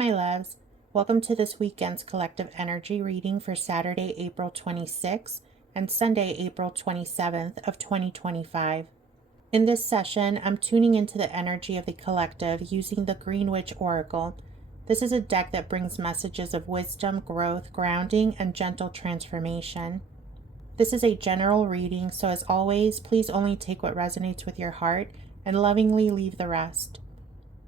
my loves. Welcome to this weekend's collective energy reading for Saturday, April 26th and Sunday, April 27th of 2025. In this session, I'm tuning into the energy of the collective using the Green Witch Oracle. This is a deck that brings messages of wisdom, growth, grounding, and gentle transformation. This is a general reading, so as always, please only take what resonates with your heart and lovingly leave the rest.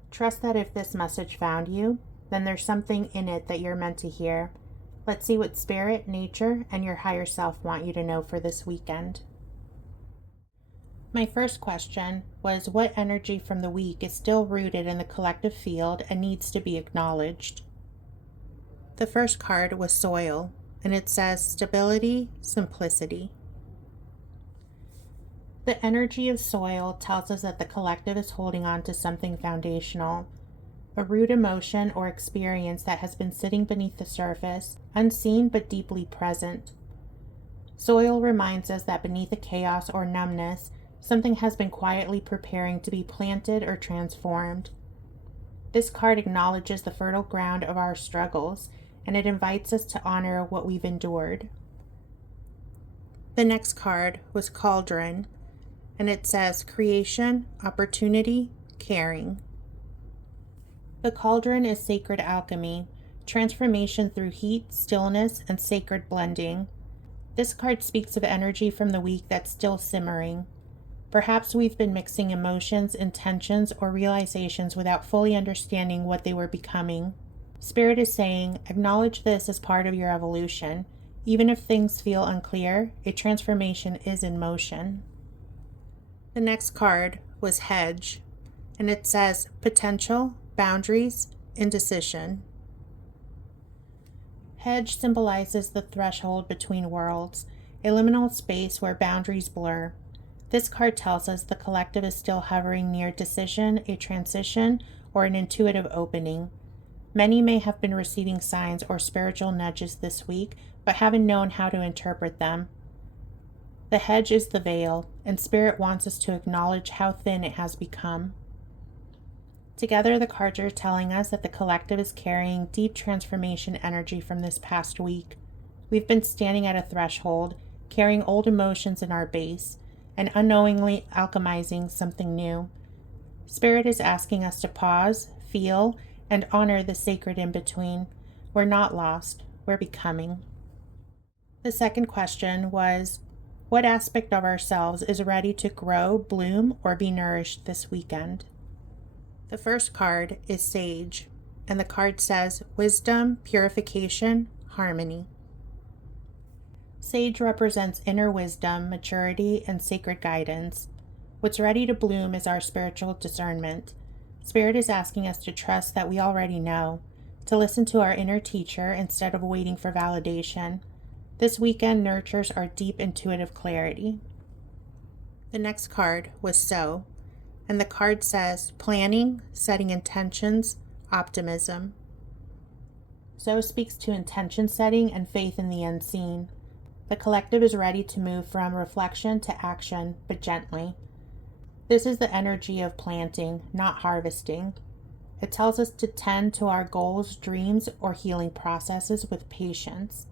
Trust that if this message found you, then there's something in it that you're meant to hear. Let's see what spirit, nature, and your higher self want you to know for this weekend. My first question was, what energy from the week is still rooted in the collective field and needs to be acknowledged? The first card was soil, and it says stability, simplicity. The energy of soil tells us that the collective is holding on to something foundational, a root emotion or experience that has been sitting beneath the surface, unseen but deeply present. Soil reminds us that beneath the chaos or numbness, something has been quietly preparing to be planted or transformed. This card acknowledges the fertile ground of our struggles, and it invites us to honor what we've endured. The next card was cauldron, and it says creation, opportunity, caring. The cauldron is sacred alchemy, transformation through heat, stillness, and sacred blending. This card speaks of energy from the week that's still simmering. Perhaps we've been mixing emotions, intentions, or realizations without fully understanding what they were becoming. Spirit is saying, acknowledge this as part of your evolution. Even if things feel unclear, a transformation is in motion. The next card was Hedge, and it says potential, boundaries, indecision. Hedge symbolizes the threshold between worlds, a liminal space where boundaries blur. This card tells us the collective is still hovering near decision, a transition, or an intuitive opening. Many may have been receiving signs or spiritual nudges this week, but haven't known how to interpret them. The hedge is the veil, and Spirit wants us to acknowledge how thin it has become. Together, the cards are telling us that the collective is carrying deep transformation energy from this past week. We've been standing at a threshold, carrying old emotions in our base, and unknowingly alchemizing something new. Spirit is asking us to pause, feel, and honor the sacred in between. We're not lost, we're becoming. The second question was, what aspect of ourselves is ready to grow, bloom, or be nourished this weekend? The first card is Sage, and the card says wisdom, purification, harmony. Sage represents inner wisdom, maturity, and sacred guidance. What's ready to bloom is our spiritual discernment. Spirit is asking us to trust that we already know, to listen to our inner teacher instead of waiting for validation. This weekend nurtures our deep intuitive clarity. The next card was Sow, and the card says planning, setting intentions, optimism. Sow speaks to intention setting and faith in the unseen. The collective is ready to move from reflection to action, but gently. This is the energy of planting, not harvesting. It tells us to tend to our goals, dreams, or healing processes with patience.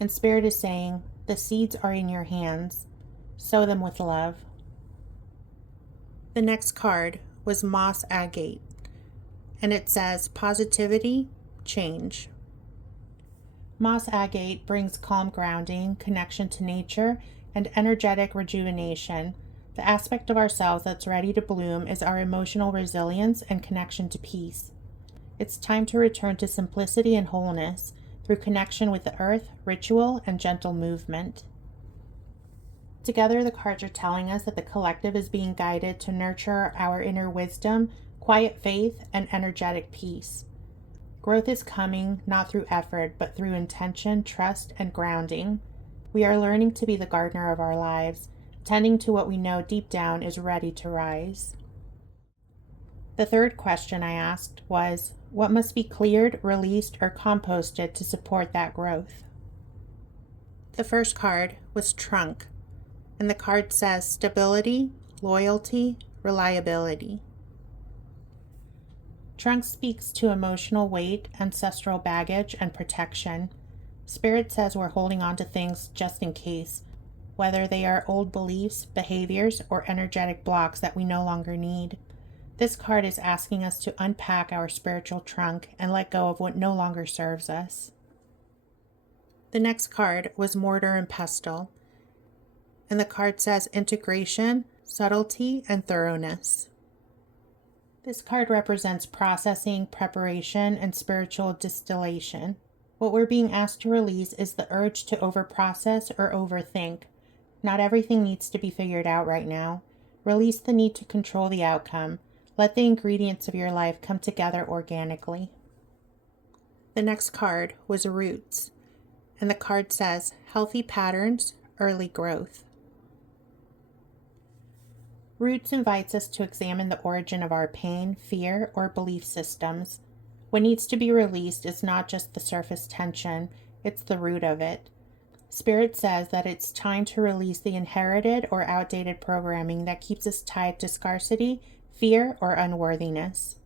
And Spirit is saying, the seeds are in your hands. Sow them with love. The next card was Moss Agate, and it says positivity, change. Moss Agate brings calm grounding, connection to nature, and energetic rejuvenation. The aspect of ourselves that's ready to bloom is our emotional resilience and connection to peace. It's time to return to simplicity and wholeness through connection with the earth, ritual, and gentle movement. Together, the cards are telling us that the collective is being guided to nurture our inner wisdom, quiet faith, and energetic peace. Growth is coming not through effort, but through intention, trust, and grounding. We are learning to be the gardener of our lives, tending to what we know deep down is ready to rise. The third question I asked was, what must be cleared, released, or composted to support that growth? The first card was Trunk, and the card says stability, loyalty, reliability. Trunk speaks to emotional weight, ancestral baggage, and protection. Spirit says we're holding on to things just in case, whether they are old beliefs, behaviors, or energetic blocks that we no longer need. This card is asking us to unpack our spiritual trunk and let go of what no longer serves us. The next card was Mortar and Pestle, and the card says integration, subtlety, and thoroughness. This card represents processing, preparation, and spiritual distillation. What we're being asked to release is the urge to overprocess or overthink. Not everything needs to be figured out right now. Release the need to control the outcome. Let the ingredients of your life come together organically. The next card was Roots, and the card says healthy patterns, early growth. Roots invites us to examine the origin of our pain, fear, or belief systems. What needs to be released is not just the surface tension, it's the root of it. Spirit says that it's time to release the inherited or outdated programming that keeps us tied to scarcity, fear, or unworthiness.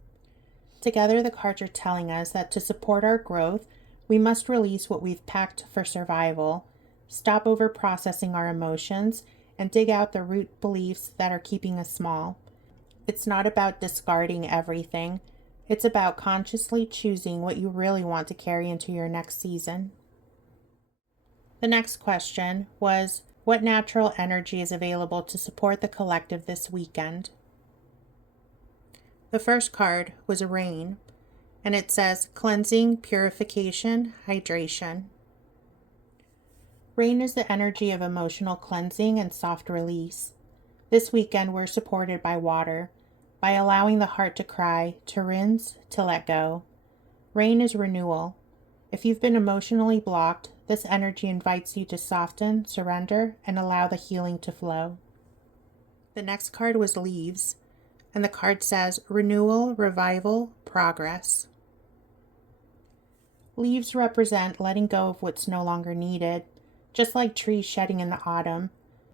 Together, the cards are telling us that to support our growth, we must release what we've packed for survival, stop over-processing our emotions, and dig out the root beliefs that are keeping us small. It's not about discarding everything. It's about consciously choosing what you really want to carry into your next season. The next question was, what natural energy is available to support the collective this weekend? The first card was Rain, and it says cleansing, purification, hydration. Rain is the energy of emotional cleansing and soft release. This weekend we're supported by water, by allowing the heart to cry, to rinse, to let go. Rain is renewal. If you've been emotionally blocked, this energy invites you to soften, surrender, and allow the healing to flow. The next card was Leaves, and the card says renewal, revival, progress. Leaves represent letting go of what's no longer needed. Just like trees shedding in the autumn,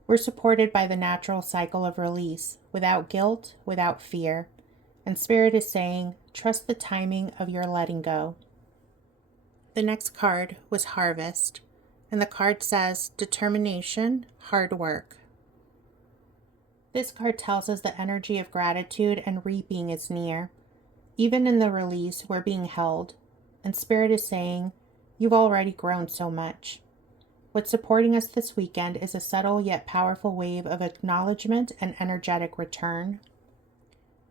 we're supported by the natural cycle of release, without guilt, without fear. And Spirit is saying, trust the timing of your letting go. The next card was Harvest, and the card says determination, hard work. This card tells us the energy of gratitude and reaping is near. Even in the release, we're being held, and Spirit is saying, you've already grown so much. What's supporting us this weekend is a subtle yet powerful wave of acknowledgement and energetic return.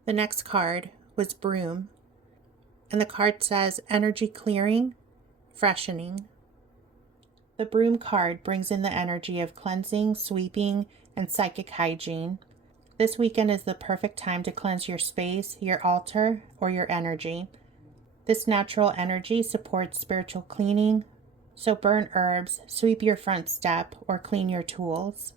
The next card was Broom, and the card says energy clearing, freshening. The Broom card brings in the energy of cleansing, sweeping, and psychic hygiene. This weekend is the perfect time to cleanse your space, your altar, or your energy. This natural energy supports spiritual cleaning, so burn herbs, sweep your front step, or clean your tools.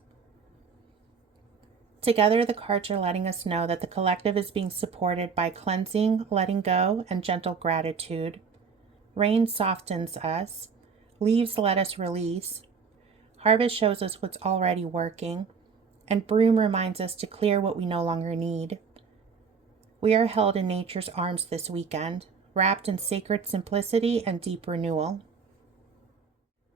Together, the cards are letting us know that the collective is being supported by cleansing, letting go, and gentle gratitude. Rain softens us. Leaves let us release. Harvest shows us what's already working. And Broom reminds us to clear what we no longer need. We are held in nature's arms this weekend, wrapped in sacred simplicity and deep renewal.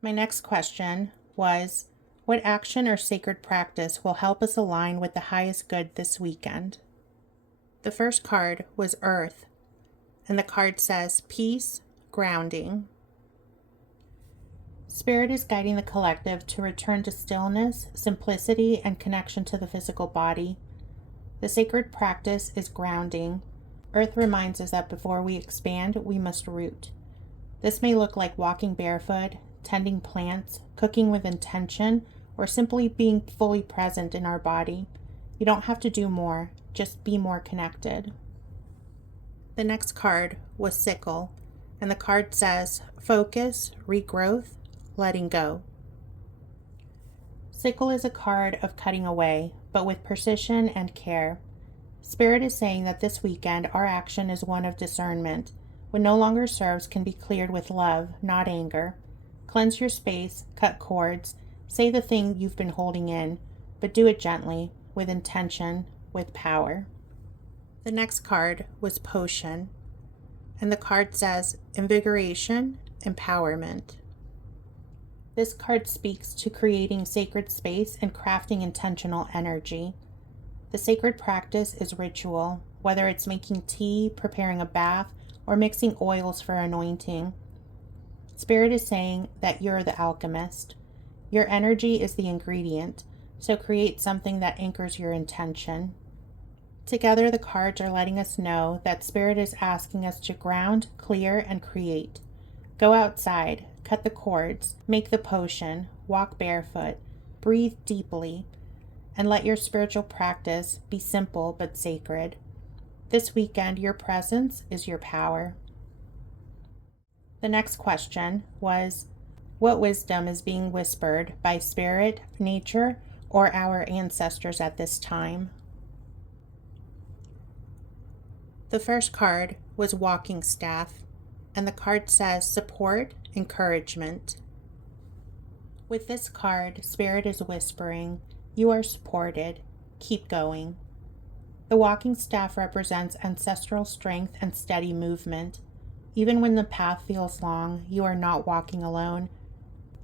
My next question was, what action or sacred practice will help us align with the highest good this weekend? The first card was Earth, and the card says peace, grounding. Spirit is guiding the collective to return to stillness, simplicity, and connection to the physical body. The sacred practice is grounding. Earth reminds us that before we expand, we must root. This may look like walking barefoot, tending plants, cooking with intention, or simply being fully present in our body. You don't have to do more, just be more connected. The next card was Sickle, and the card says focus, regrowth, letting go. Sickle is a card of cutting away, but with precision and care. Spirit is saying that this weekend our action is one of discernment. What no longer serves can be cleared with love, not anger. Cleanse your space, cut cords, say the thing you've been holding in, but do it gently, with intention, with power. The next card was Potion, And the card says invigoration, empowerment. This card speaks to creating sacred space and crafting intentional energy. The sacred practice is ritual, whether it's making tea, preparing a bath, or mixing oils for anointing. Spirit is saying that you're the alchemist. Your energy is the ingredient, so create something that anchors your intention. Together, the cards are letting us know that Spirit is asking us to ground, clear, and create. Go outside, cut the cords, make the potion, walk barefoot, breathe deeply, and let your spiritual practice be simple but sacred. This weekend, your presence is your power. The next question was, what wisdom is being whispered by Spirit, nature, or our ancestors at this time? The first card was walking staff, and the card says support, encouragement. With this card, Spirit is whispering, you are supported, keep going. The walking staff represents ancestral strength and steady movement. Even when the path feels long, you are not walking alone.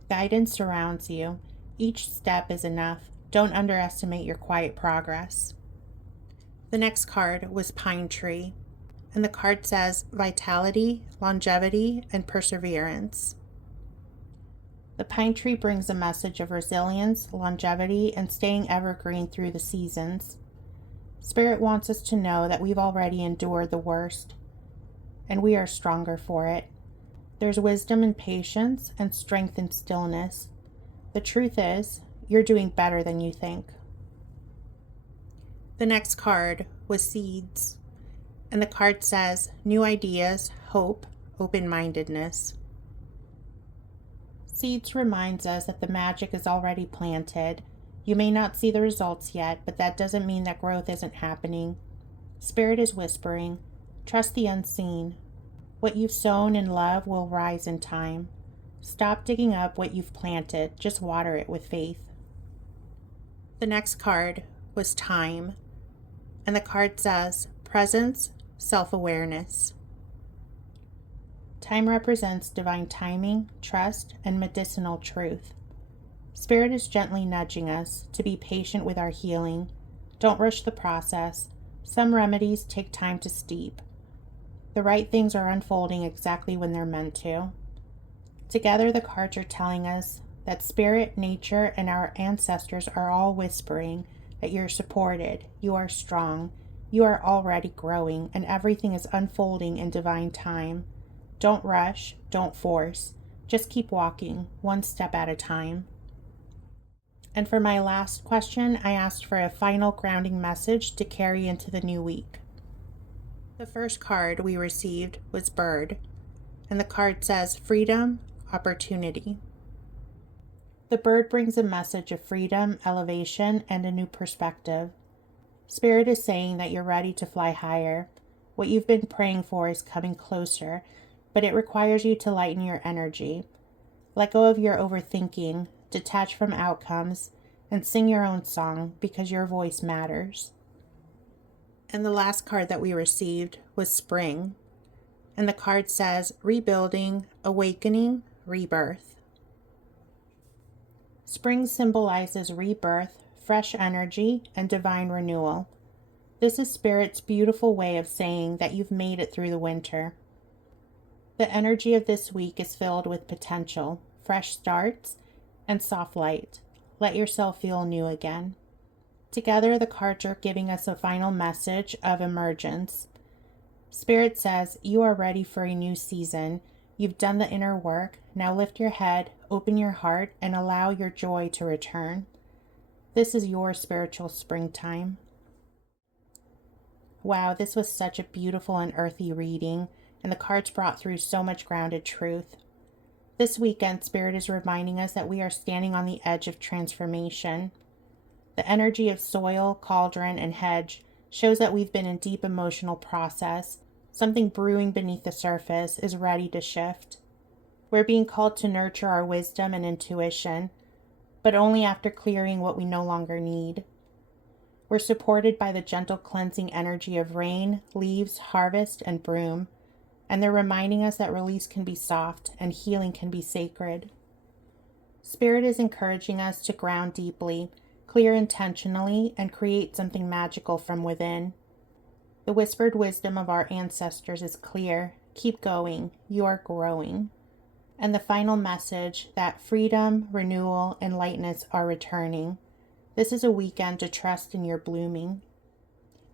Guidance surrounds you. Each step is enough. Don't underestimate your quiet progress. The next card was Pine Tree, and the card says vitality, longevity, and perseverance. The pine tree brings a message of resilience, longevity, and staying evergreen through the seasons. Spirit wants us to know that we've already endured the worst, and we are stronger for it. There's wisdom in patience and strength in stillness. The truth is, you're doing better than you think. The next card was Seeds, and the card says new ideas, hope, open-mindedness. Seeds reminds us that the magic is already planted. You may not see the results yet, but that doesn't mean that growth isn't happening. Spirit is whispering, trust the unseen. What you've sown in love will rise in time. Stop digging up what you've planted, just water it with faith. The next card was Time, and the card says presence, self-awareness. Time represents divine timing, trust, and medicinal truth. Spirit is gently nudging us to be patient with our healing. Don't rush the process. Some remedies take time to steep. The right things are unfolding exactly when they're meant to. Together, the cards are telling us that Spirit, nature, and our ancestors are all whispering that you're supported, you are strong, you are already growing, and everything is unfolding in divine time. Don't rush, don't force. Just keep walking, one step at a time. And for my last question, I asked for a final grounding message to carry into the new week. The first card we received was Bird, and the card says freedom, opportunity. The bird brings a message of freedom, elevation, and a new perspective. Spirit is saying that you're ready to fly higher. What you've been praying for is coming closer, but it requires you to lighten your energy. Let go of your overthinking, detach from outcomes, and sing your own song because your voice matters. And the last card that we received was Spring, and the card says rebuilding, awakening, rebirth. Spring symbolizes rebirth, fresh energy, and divine renewal. This is Spirit's beautiful way of saying that you've made it through the winter. The energy of this week is filled with potential, fresh starts, and soft light. Let yourself feel new again. Together, the cards are giving us a final message of emergence. Spirit says, you are ready for a new season. You've done the inner work. Now lift your head, open your heart, and allow your joy to return. This is your spiritual springtime. Wow, this was such a beautiful and earthy reading, and the cards brought through so much grounded truth. This weekend, Spirit is reminding us that we are standing on the edge of transformation. The energy of soil, cauldron, and hedge shows that we've been in deep emotional process. Something brewing beneath the surface is ready to shift. We're being called to nurture our wisdom and intuition, but only after clearing what we no longer need. We're supported by the gentle cleansing energy of rain, leaves, harvest, and broom. and they're reminding us that release can be soft and healing can be sacred. Spirit is encouraging us to ground deeply, clear intentionally, and create something magical from within. The whispered wisdom of our ancestors is clear. Keep going. You are growing. And the final message that freedom, renewal, and lightness are returning. This is a weekend to trust in your blooming.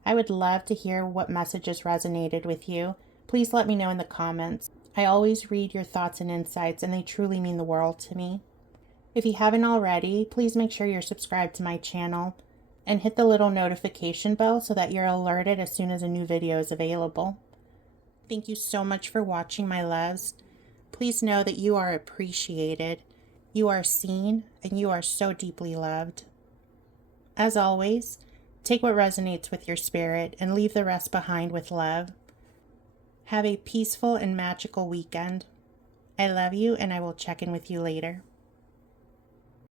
I would love to hear what messages resonated with you. Please let me know in the comments. I always read your thoughts and insights, and they truly mean the world to me. If you haven't already, please make sure you're subscribed to my channel and hit the little notification bell so that you're alerted as soon as a new video is available. Thank you so much for watching, my loves. Please know that you are appreciated, you are seen, and you are so deeply loved. As always, take what resonates with your spirit and leave the rest behind with love. Have a peaceful and magical weekend. I love you, and I will check in with you later.